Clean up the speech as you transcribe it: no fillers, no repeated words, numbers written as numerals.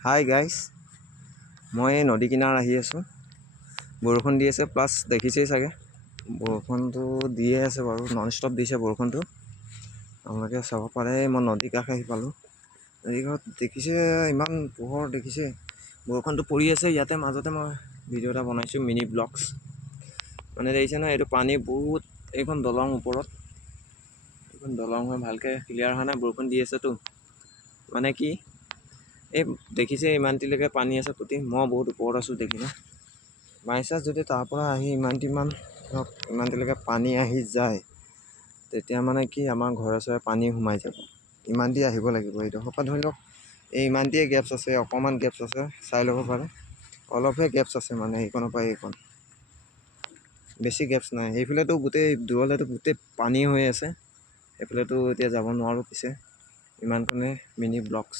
Hi guys, মই নদী কিনাৰত আহি আছোঁ। বৰষুণ দি আছে, প্লাছ দেখিছেই চাগে বৰষুণটো দিয়ে আছে বাৰু, নন ষ্টপ দিছে বৰষুণটো। আপোনালোকে চাব পাৰে মই নদী কাষ আহি পালোঁ। নদী কাষত দেখিছে ইমান পোহৰ দেখিছে, বৰষুণটো পৰি আছে ইয়াতে। মাজতে মই ভিডিঅ' এটা বনাইছোঁ, মিনি ব্লগছ। মানে দেখিছে নহয়, এইটো পানী বহুত, এইখন দলং ওপৰত, এইখন দলং হৈ ভালকৈ ক্লিয়াৰ হোৱা নাই, বৰষুণ দি আছেতো। মানে কি এই দেখিছে ইমানটিলৈকে পানী আছে প্ৰতি, মই বহুত ওপৰত আছোঁ দেখিছে। বাইচাঞ্চ যদি তাৰ পৰা আহি ইমানটিলৈকে পানী আহি যায়, তেতিয়া মানে কি আমাৰ ঘৰে চৰে পানী সোমাই যাব। ইমানটি আহিব লাগিব, এইডোখৰ পৰা ধৰি লওক এই ইমানটিয়ে গেপছ আছে, অকণমান গেপছ আছে, চাই ল'ব পাৰে। অলপহে গেপছ আছে, মানে এইখনৰ পৰা এইখন বেছি গেপছ নাই। সেইফালেতো গোটেই দূৰলৈতো গোটেই পানী হৈ আছে, সেইফালেতো এতিয়া যাব নোৱাৰোঁ। পিছে ইমানখনে মিনি ব্লগছ।